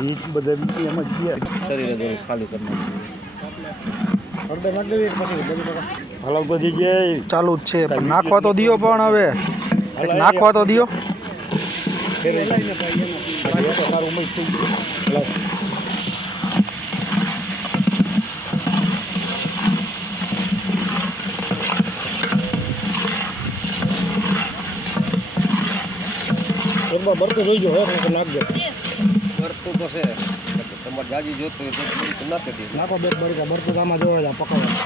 એ બધા એમ જ ગયા શરીરે ખાલી કરી હલાવ બધી જાય ચાલુ જ છે નાખવા તો દિયો પણ હવે નાખવા તો દિયો બરતું જોઈજો હે નાખજો બરતું તો છે તમારે જાજી જોતું હોય તો નાખી દે નાખો બે બરકા બરતું આમાં જોવા જા પકાવવા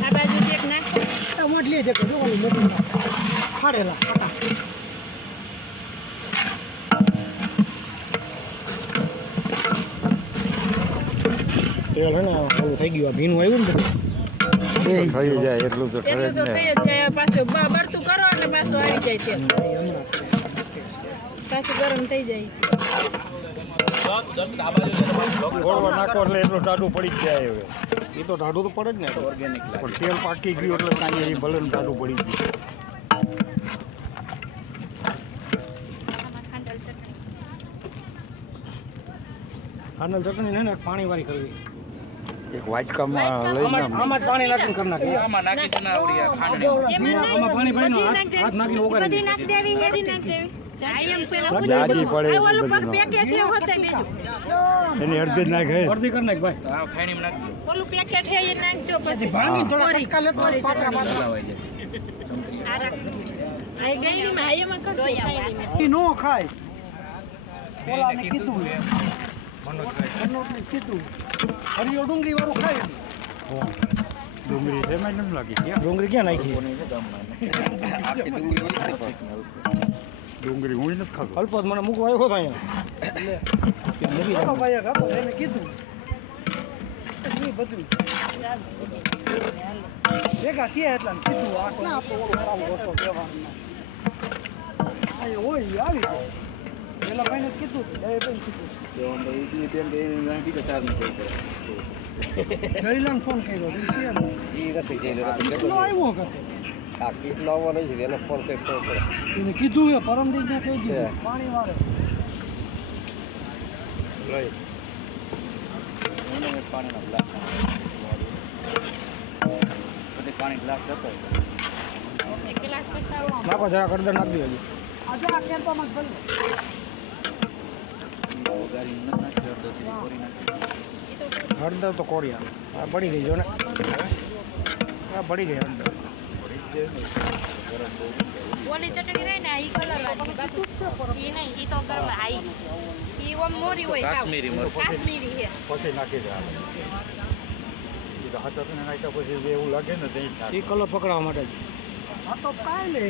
આ બાજુ એક નાખ મોટલી છે કે જો ઓલી મોટી ફાડેલા તેલ હે ને ઓલું થઈ ગયું ભીનું આવ્યું ને થઈ જાય એટલું તો થઈ જ જાય પાછું બરતું કરો એટલે પાછું આવી જાય તેલ પાછું ગરમ થઈ જાય ગોળવા નાખો એટલે એટલું ટાઢું પડી જ જાય હવે એ તો ટાઢું તો પડે જ ને ઓર્ગેનિક પણ તેલ પાકી ગયું એટલે કાંઈ એ ભલે ને ટાઢું પડી ગયું ખાંડલ ચટણી ને પાણી વાળી કરવી એક વાટકામાં લઈને આમાં જ પાણી નાખીને કરી નાખી આમાં નાખી ના આવડી ખાંડણી આમાં પાણી ભરીને હાથ નાખીને ઓગાળી બધી નાખ દેવી હેડી નાખ દેવી આયમ પેલા જાજી પડે આ ઓલું પગ પેકેટ હે હોતે દેજો એની અડધી જ નાખે અડધી કરી નાખ ભાઈ હા ખાણીમાં નાખી ઓલું પેકેટ હે એ નાખજો પછી ભાંગી થોડા કટકા લેતો પાતળા પાતળા દબાવાઈ જાય આ રાખ આ ગઈની માં આયમાં કરજો નો ખાય ઓલાને કીધું મનોજને કીધું હરિયો ડુંગળી વાળું ખાય ડુંગળી એમાં નથી લાગી ડુંગળી ક્યાં નાખી આખી ડુંગળી વળી ડુંગળી હું નથી ખાતો અલ્પત મને મૂકવા આવ્યો હતો અહીંયા ભાઈ ખાતો એને કીધું એ બધું ભેગા કે એટલા કીધું આ ક્યાં આપણો ઓલો ખરાબ ગોતો વ્યવહારમાં હોય આવી જાય પેલા ભાઈને કીધું એ ભાઈ કીધું જયલાન ફોન કર્યો એ નથી જઈ આવ્યો કરતો આ કિટલો આવવાનો છે એનો ફોન કંઈક કરવો પડે એને કીધું એ પરમ દિવસે કહી દીધું પાણી વાળે પાણીનો ગ્લાસ બધી પાણી ગ્લાસ જતો એક ગ્લાસ કરતા નાખો જરા કરદર નાખ દે હજી આજે આ કેમ્પમાં જ ભલે ગાડી નથી નાખી કોરી નાખી હળદર તો કોરિયા આ પડી ગઈ જો ને આ પડી ગઈ હળદર ઓલી ચટણી રહી ને ઈ કલર વાળી બાપુ ઈ નહીં ઈ તો કરવા આઈ ઈ ઓમ મોરી હોય કાશ્મીરી મરચું. કાશ્મીરી હે પછી નાખી દે હાથ નાખ્યા પછી એવું લાગે ને તે એ કલર પકડવા માટે જ આ તો કાંઈ લે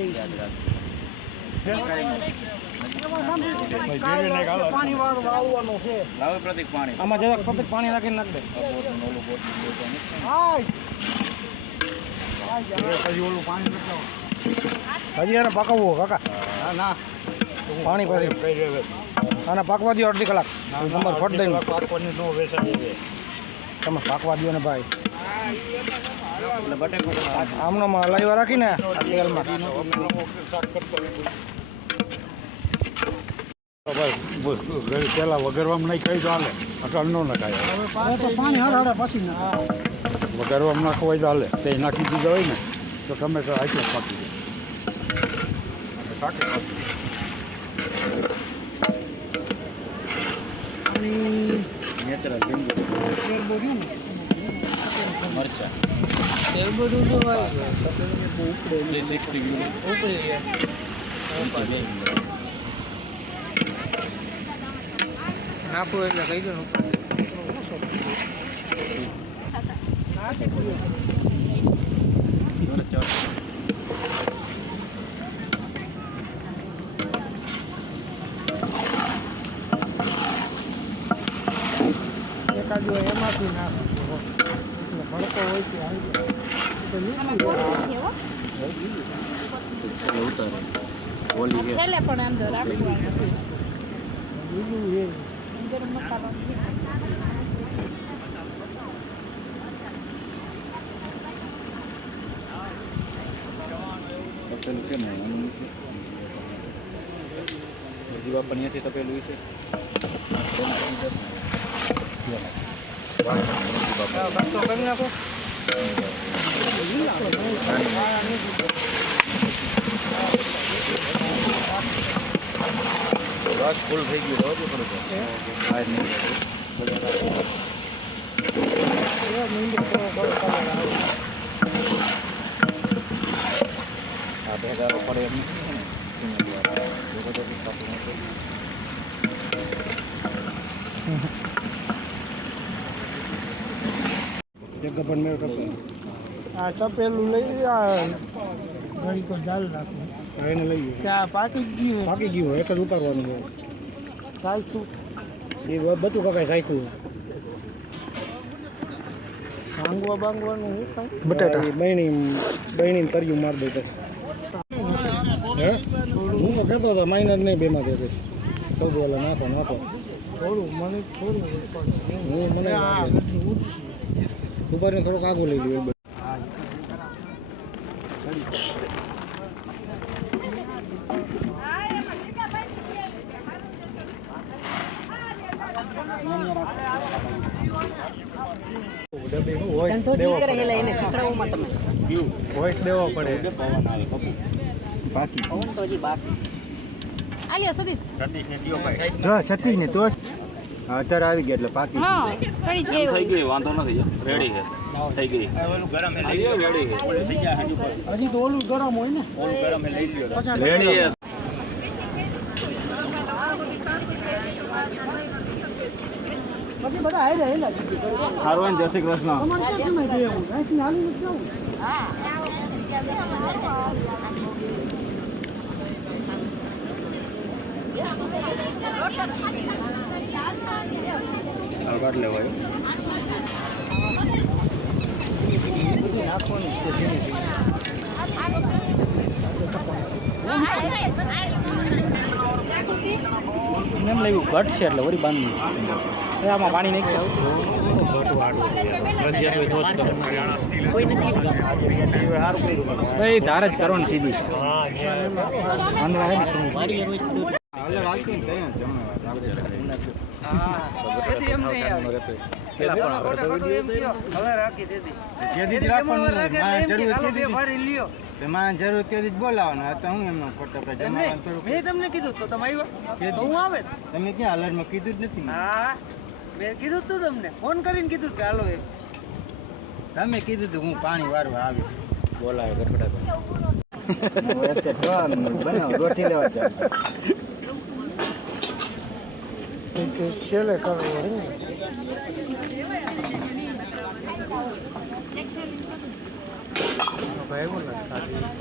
પાણી વાળું આવવાનું છે લાવે પ્રતિક પાણી આમાં જરાક સતત પાણી નાખીને નાખ દે ઓલું બોટલ પછી ઓલું પાણી નથી હજી એને પકાવવું કાકા ના ના પાણી પછી કઈ રહે આને પાકવા દો અડધી કલાક તમારે ફટ દઈને પાકવાની નો વેચાય તમે પાકવા દો ને ભાઈ એટલે બટેકું આમનો લાઈવા રાખીને આ તેલમાં ભાઈ પેલા વગરવામાં નહીં ખાઈ ચાલે અટલ ન નખાય તો પાણી હાડા પછી વગરવામાં નાખવું હોય તો હાલે તે નાખી દીધા હોય ને તો તમે તો આટલે પાકી નેચરલ લીંબુ મરચા તેલ બધું જો હોય 360 ઉપડી ગયા નાખું એટલે કઈ ગયું એકાદ એમાંથી નાખો ભડકો હોય છે ઉતારે ઓલી છે છેલ્લે પણ આમ તો રાખવાનું બીજું એ ગરમ મસાલો તપેલું કેમ હજી બાપા અહીંયાથી તપેલું છે બસ ફૂલ થઈ ગયું રહો થોડુંક બહાર નહીં આ ભેગા પડે એમ આ તપેલું લઈ આ ઘડી પર જાલ રાખવું એને લઈએ ત્યાં પાકી ગયું હોય એક જ ઉતારવાનું હોય સાચું એ બધું કપાય સાચું બાંગવાનું શું કાંઈ બટાટા બહેણી કર્યું માર દે તો હે હું તો કહેતો હતો માઇનર નહીં બેમાં દેતો સૌથી પહેલાં નાખો થોડું મને દુપારને થોડુંક આગું લઈ લ્યું દેવો પડે આલ્યો સતીશ જો સતીશ ને તો અત્યારે આવી ગયા એટલે પાકી હા ચડી જ ગઈ થઈ ગઈ વાંધો નથી રેડી છે થઈ ગઈ ગરમ હે લઈ લ્યો રેડી છે હજી તો ઓલું ગરમ હોય ને ઓલું ગરમ હે લઈ લ્યો રેડી છે પછી બધા હારે હેલા હારવાન જય શ્રી કૃષ્ણ તમારે ક્યાં સમય દેવું અહીંથી હાલી નથી જવું કાઢ લેવાય એમ લેવું ઘટ છે એટલે વળી બાંધવું આમાં પાણી નહીં ભાઈ ધાર જ કરો ને સીધી જરૂર તેથી જ બોલાવવાનું હું એમનો ખોટો મેં તમને કીધું તો તમે આવ્યા હું આવે તમે ક્યાં હાલરમાં કીધું જ નથી હા મેં કીધું તું તમને ફોન કરીને કીધું કે હાલો એમ તમે કીધું તું હું પાણી વારવા આવીશ બોલાવે ગરફડા રોટી લેવા જાય છેલ્લે કરવું ભાઈ